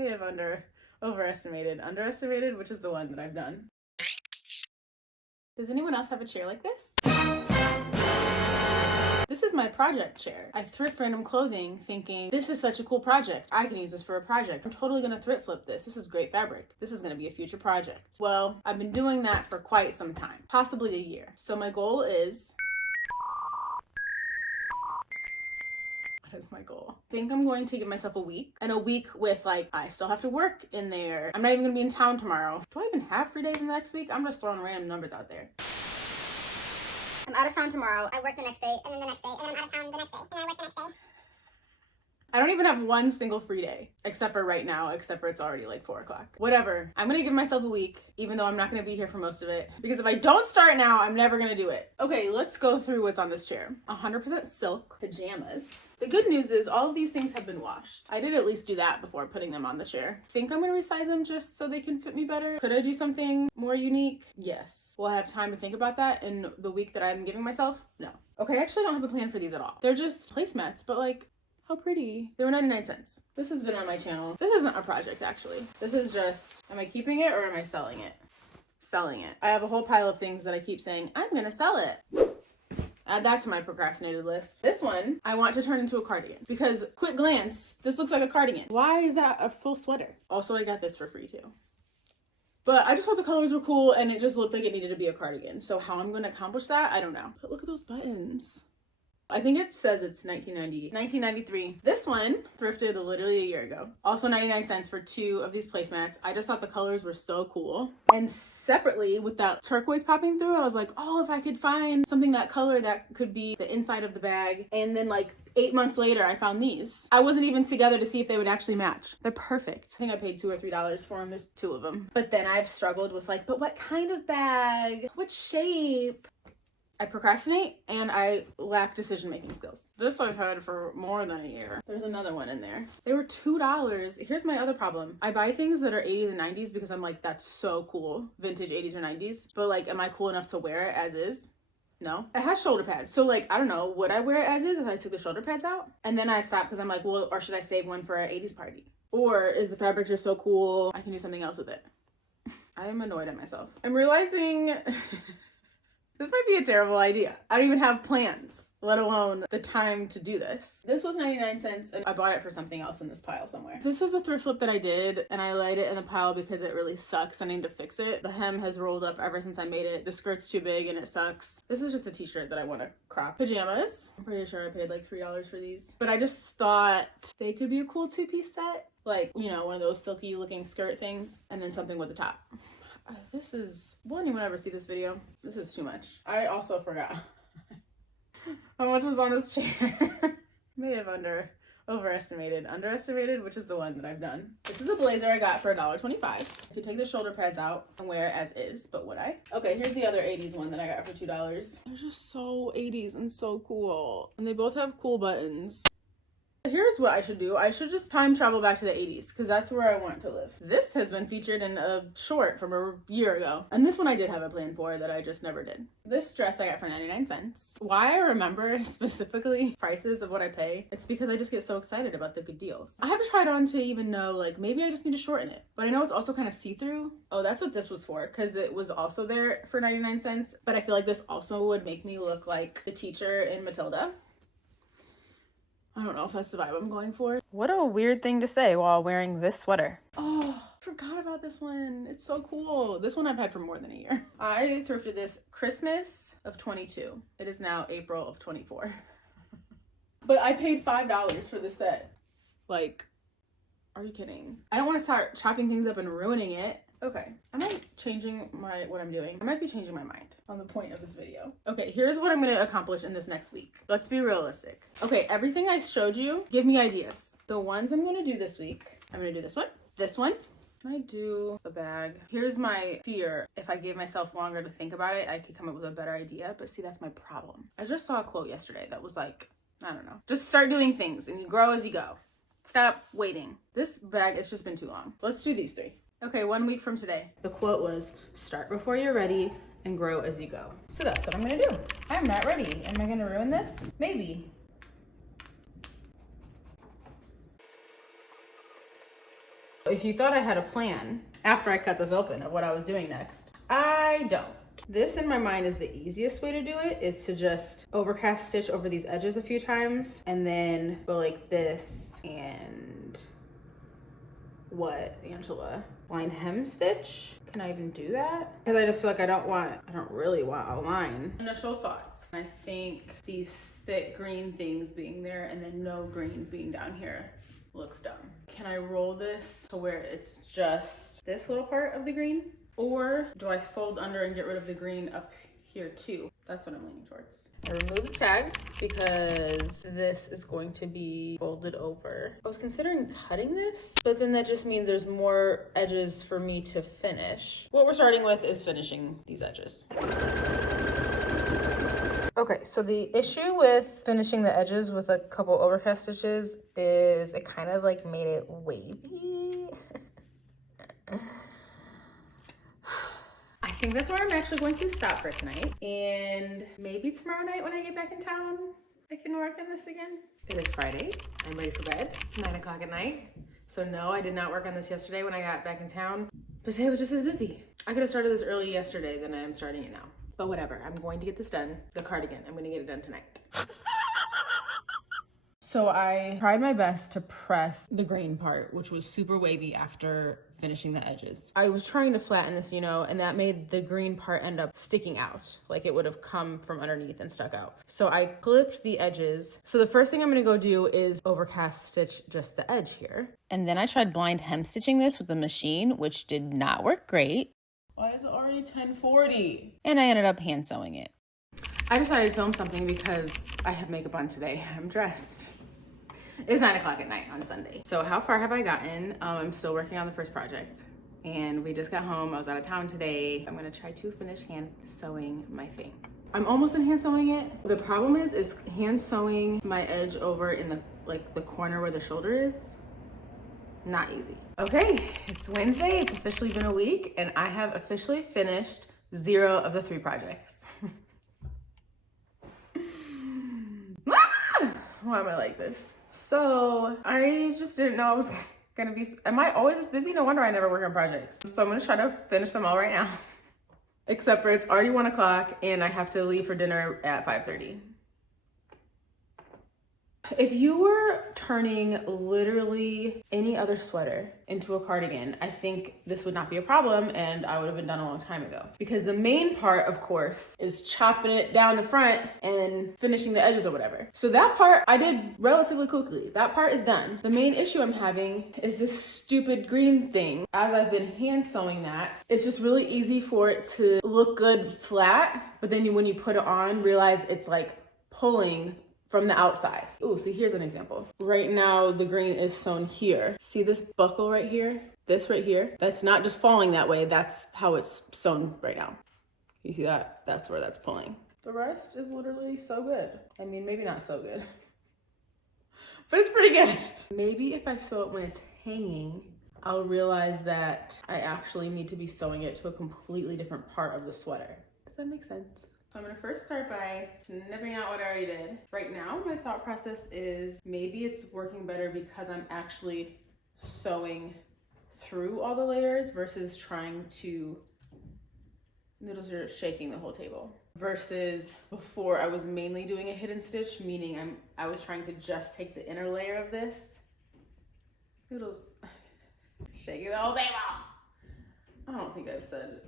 may have underestimated which is the one that I've done. Does anyone else have a chair like this? This is my project chair. I thrift random clothing thinking, this is such a cool project. I can use this for a project. I'm totally gonna thrift flip this. This is great fabric. This is gonna be a future project. Well, I've been doing that for quite some time, possibly a year. So my goal is, what is my goal? I think I'm going to give myself a week, and a week with like, I still have to work in there. I'm not even gonna be in town tomorrow. Do I even have free days in the next week? I'm just throwing random numbers out there. I'm out of town tomorrow. I work the next day, and then the next day, and then I'm out of town the next day, and I work the next day. I don't even have one single free day, except for right now, except for it's already like 4 o'clock. Whatever. I'm gonna give myself a week, even though I'm not gonna be here for most of it, because if I don't start now, I'm never gonna do it. Okay, let's go through what's on this chair. 100% silk pajamas. The good news is all of these things have been washed. I did at least do that before putting them on the chair. I think I'm gonna resize them just so they can fit me better. Could I do something more unique? Yes. Will I have time to think about that in the week that I'm giving myself? No. Okay, I actually don't have a plan for these at all. They're just placemats, but like, how pretty. They were 99 cents. This has been on my channel. This isn't a project, actually. This is just, am I keeping it or am I selling it? Selling it. I have a whole pile of things that I keep saying, I'm gonna sell it. Add that to my procrastinated list. This one, I want to turn into a cardigan because quick glance, this looks like a cardigan. Why is that a full sweater? Also, I got this for free too. But I just thought the colors were cool and it just looked like it needed to be a cardigan. So how I'm gonna accomplish that, I don't know. But look at those buttons. I think it says it's 1993. This one, thrifted literally a year ago. Also 99 cents for 2 of these placemats. I just thought the colors were so cool. And separately, with that turquoise popping through, I was like, oh, if I could find something that color that could be the inside of the bag. And then like 8 months later, I found these. I wasn't even together to see if they would actually match. They're perfect. I think I paid $2 or $3 for them. There's 2 of them. But then I've struggled with like, but what kind of bag? What shape? I procrastinate and I lack decision-making skills. This I've had for more than a year. There's another one in there. They were $2. Here's my other problem. I buy things that are 80s and 90s because I'm like, that's so cool. Vintage 80s or 90s. But like, am I cool enough to wear it as is? No. It has shoulder pads. So like, I don't know, would I wear it as is if I took the shoulder pads out? And then I stop because I'm like, well, or should I save one for an 80s party? Or is the fabric just so cool, I can do something else with it? I am annoyed at myself. I'm realizing this might be a terrible idea. I don't even have plans, let alone the time to do this. This was 99 cents and I bought it for something else in this pile somewhere. This is a thrift flip that I did and I laid it in the pile because it really sucks. I need to fix it. The hem has rolled up ever since I made it. The skirt's too big and it sucks. This is just a t-shirt that I want to crop. Pajamas. I'm pretty sure I paid like $3 for these. But I just thought they could be a cool 2-piece set. Like, you know, one of those silky looking skirt things and then something with the top. This is, will anyone ever see this video? This is too much. I also forgot how much was on this chair. May have underestimated which is the one that I've done. This is a blazer I got for $1.25. I could take the shoulder pads out and wear it as is, but would I? Okay, here's the other 80s one that I got for $2. They're just so 80s and so cool. And they both have cool buttons. Here's what I should do. I should just time travel back to the 80s because that's where I want to live. This has been featured in a short from a year ago. And this one I did have a plan for that I just never did. This dress I got for 99 cents. Why I remember specifically prices of what I pay, it's because I just get so excited about the good deals. I have to try it on to even know, like, maybe I just need to shorten it. But I know it's also kind of see-through. Oh, that's what this was for, because it was also there for 99 cents. But I feel like this also would make me look like the teacher in Matilda. I don't know if that's the vibe I'm going for. What a weird thing to say while wearing this sweater. Oh, forgot about this one. It's so cool. This one I've had for more than a year. I thrifted this Christmas of 22. It is now April of 24. But I paid $5 for this set. Like, are you kidding? I don't want to start chopping things up and ruining it. Okay, am I changing what I'm doing? I might be changing my mind on the point of this video. Okay, here's what I'm gonna accomplish in this next week. Let's be realistic. Okay, everything I showed you, give me ideas. The ones I'm gonna do this week, I'm gonna do this one. Can I do the bag? Here's my fear. If I gave myself longer to think about it, I could come up with a better idea, but see, that's my problem. I just saw a quote yesterday that was like, I don't know. Just start doing things and you grow as you go. Stop waiting. This bag, it's just been too long. Let's do these 3. Okay, 1 week from today. The quote was, start before you're ready and grow as you go. So that's what I'm gonna do. I'm not ready. Am I gonna ruin this? Maybe. If you thought I had a plan after I cut this open of what I was doing next, I don't. This in my mind is the easiest way to do it, is to just overcast stitch over these edges a few times and then go like this and what, Angela? Blind hem stitch? Can I even do that? Because I just feel like I don't really want a line. Initial thoughts. I think these thick green things being there and then no green being down here looks dumb. Can I roll this to where it's just this little part of the green? Or do I fold under and get rid of the green up here too? That's what I'm leaning towards. I remove the tags because this is going to be folded over. I was considering cutting this, but then that just means there's more edges for me to finish. What we're starting with is finishing these edges. Okay, so the issue with finishing the edges with a couple overcast stitches is it kind of like made it wavy. I think that's where I'm actually going to stop for tonight. And maybe tomorrow night when I get back in town, I can work on this again. It is Friday. I'm ready for bed. It's 9 o'clock at night. So no, I did not work on this yesterday when I got back in town. But today was just as busy. I could have started this early yesterday than I am starting it now. But whatever, I'm going to get this done. The cardigan, I'm gonna get it done tonight. So I tried my best to press the grain part, which was super wavy after finishing the edges. I was trying to flatten this, you know, and that made the green part end up sticking out. Like it would have come from underneath and stuck out. So I clipped the edges. So the first thing I'm gonna go do is overcast stitch just the edge here. And then I tried blind hem stitching this with the machine, which did not work great. Why is it already 10:40? And I ended up hand sewing it. I decided to film something because I have makeup on today. I'm dressed. It's 9 o'clock at night on Sunday. So how far have I gotten? I'm still working on the first project and we just got home. I was out of town today. I'm gonna try to finish hand sewing my thing. I'm almost in hand sewing it. The problem is hand sewing my edge over in the corner where the shoulder is. Not easy. Okay, it's Wednesday. It's officially been a week and I have officially finished 0 of the 3 projects. Why am I like this? So I just didn't know I was gonna be, am I always this busy? No wonder I never work on projects. So I'm gonna try to finish them all right now. Except for it's already 1 o'clock and I have to leave for dinner at 5:30. If you were turning literally any other sweater into a cardigan, I think this would not be a problem and I would have been done a long time ago. Because the main part, of course, is chopping it down the front and finishing the edges or whatever. So that part I did relatively quickly. That part is done. The main issue I'm having is this stupid green thing. As I've been hand sewing that, it's just really easy for it to look good flat, but then when you put it on, realize it's like pulling from the outside. Ooh, see, here's an example. Right now, the green is sewn here. See this buckle right here? This right here? That's not just falling that way. That's how it's sewn right now. You see that? That's where that's pulling. The rest is literally so good. I mean, maybe not so good, but it's pretty good. Maybe if I sew it when it's hanging, I'll realize that I actually need to be sewing it to a completely different part of the sweater. Does that make sense? So I'm gonna first start by snipping out what I already did. Right now, my thought process is maybe it's working better because I'm actually sewing through all the layers versus trying to, noodles are shaking the whole table. Versus before I was mainly doing a hidden stitch, meaning I was trying to just take the inner layer of this. Noodles shaking the whole table. I don't think I've said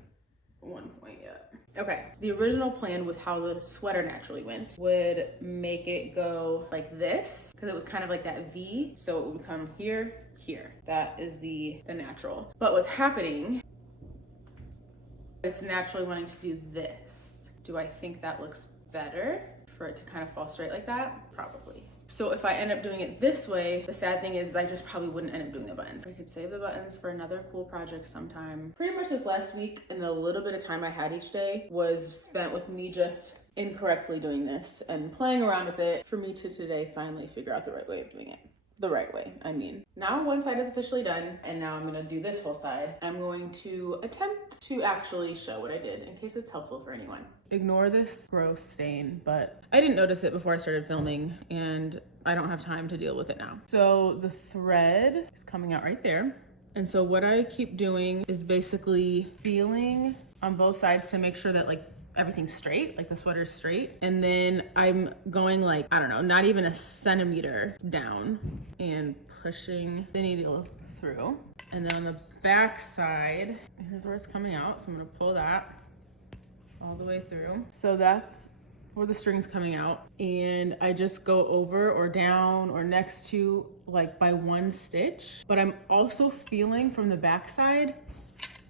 1 point yet. Okay, the original plan with how the sweater naturally went would make it go like this, because it was kind of like that V, so it would come here, here. That is the natural. But what's happening, it's naturally wanting to do this. Do I think that looks better for it to kind of fall straight like that? Probably. So if I end up doing it this way, the sad thing is I just probably wouldn't end up doing the buttons. I could save the buttons for another cool project sometime. Pretty much this last week and the little bit of time I had each day was spent with me just incorrectly doing this and playing around with it for me to today finally figure out the right way of doing it. The right way, I mean. Now one side is officially done and now I'm gonna do this whole side. I'm going to attempt to actually show what I did in case it's helpful for anyone. Ignore this gross stain, but I didn't notice it before I started filming and I don't have time to deal with it now. So the thread is coming out right there. And so what I keep doing is basically feeling on both sides to make sure that like everything's straight, like the sweater's straight. And then I'm going like, I don't know, not even a centimeter down and pushing the needle through. And then on the back side, here's where it's coming out. So I'm gonna pull that all the way through. So that's where the string's coming out. And I just go over or down or next to like by one stitch. But I'm also feeling from the back side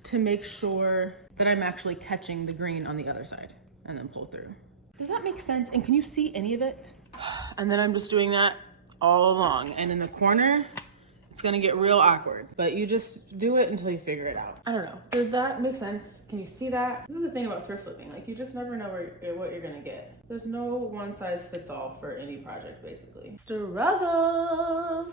to make sure that I'm actually catching the green on the other side and then pull through. Does that make sense? And can you see any of it? And then I'm just doing that all along. And in the corner, it's gonna get real awkward, but you just do it until you figure it out. I don't know, does that make sense? Can you see that? This is the thing about thrift flipping. Like you just never know what you're gonna get. There's no one size fits all for any project, basically. Struggles.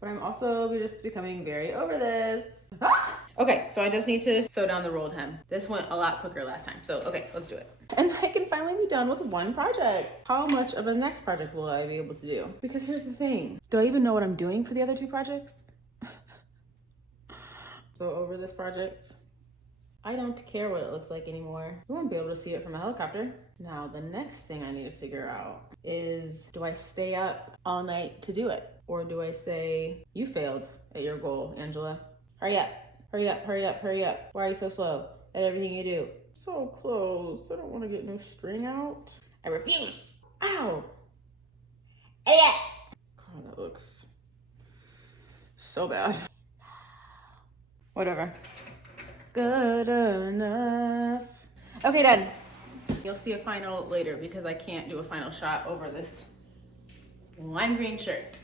But I'm also just becoming very over this. Ah! Okay, so I just need to sew down the rolled hem. This went a lot quicker last time, so okay, let's do it. And I can finally be done with one project. How much of a next project will I be able to do? Because here's the thing. Do I even know what I'm doing for the other two projects? So over this project, I don't care what it looks like anymore. You won't be able to see it from a helicopter. Now, the next thing I need to figure out is, do I stay up all night to do it? Or do I say, you failed at your goal, Angela? Hurry up, hurry up, hurry up, hurry up. Why are you so slow at everything you do? So close. I don't want to get no string out. I refuse. Ow. Idiot. God, that looks so bad. Whatever. Good enough. Okay, done. You'll see a final later because I can't do a final shot over this lime green shirt.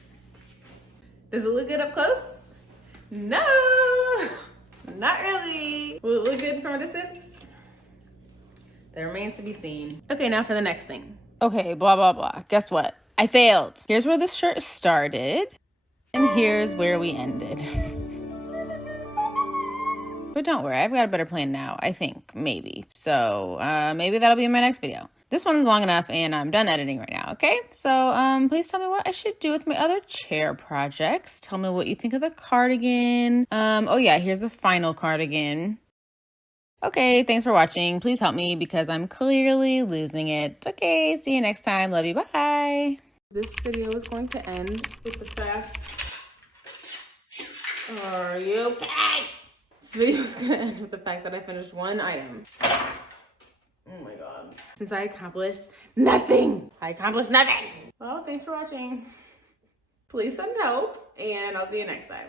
Does it look good up close? No, not really. Will it look good from a distance? That remains to be seen. Okay, now for the next thing. Okay, blah, blah, blah. Guess what? I failed. Here's where this shirt started, and here's where we ended. But don't worry, I've got a better plan now, I think, maybe. So maybe that'll be in my next video. This one is long enough and I'm done editing right now, okay? So please tell me what I should do with my other chair projects. Tell me what you think of the cardigan. Oh yeah, here's the final cardigan. Okay, thanks for watching. Please help me because I'm clearly losing it. Okay, see you next time. Love you, bye. This video is going to end with the fact, are you okay? This video is gonna end with the fact that I finished one item. Oh my God. Since I accomplished nothing. I accomplished nothing. Well, thanks for watching. Please send help and I'll see you next time.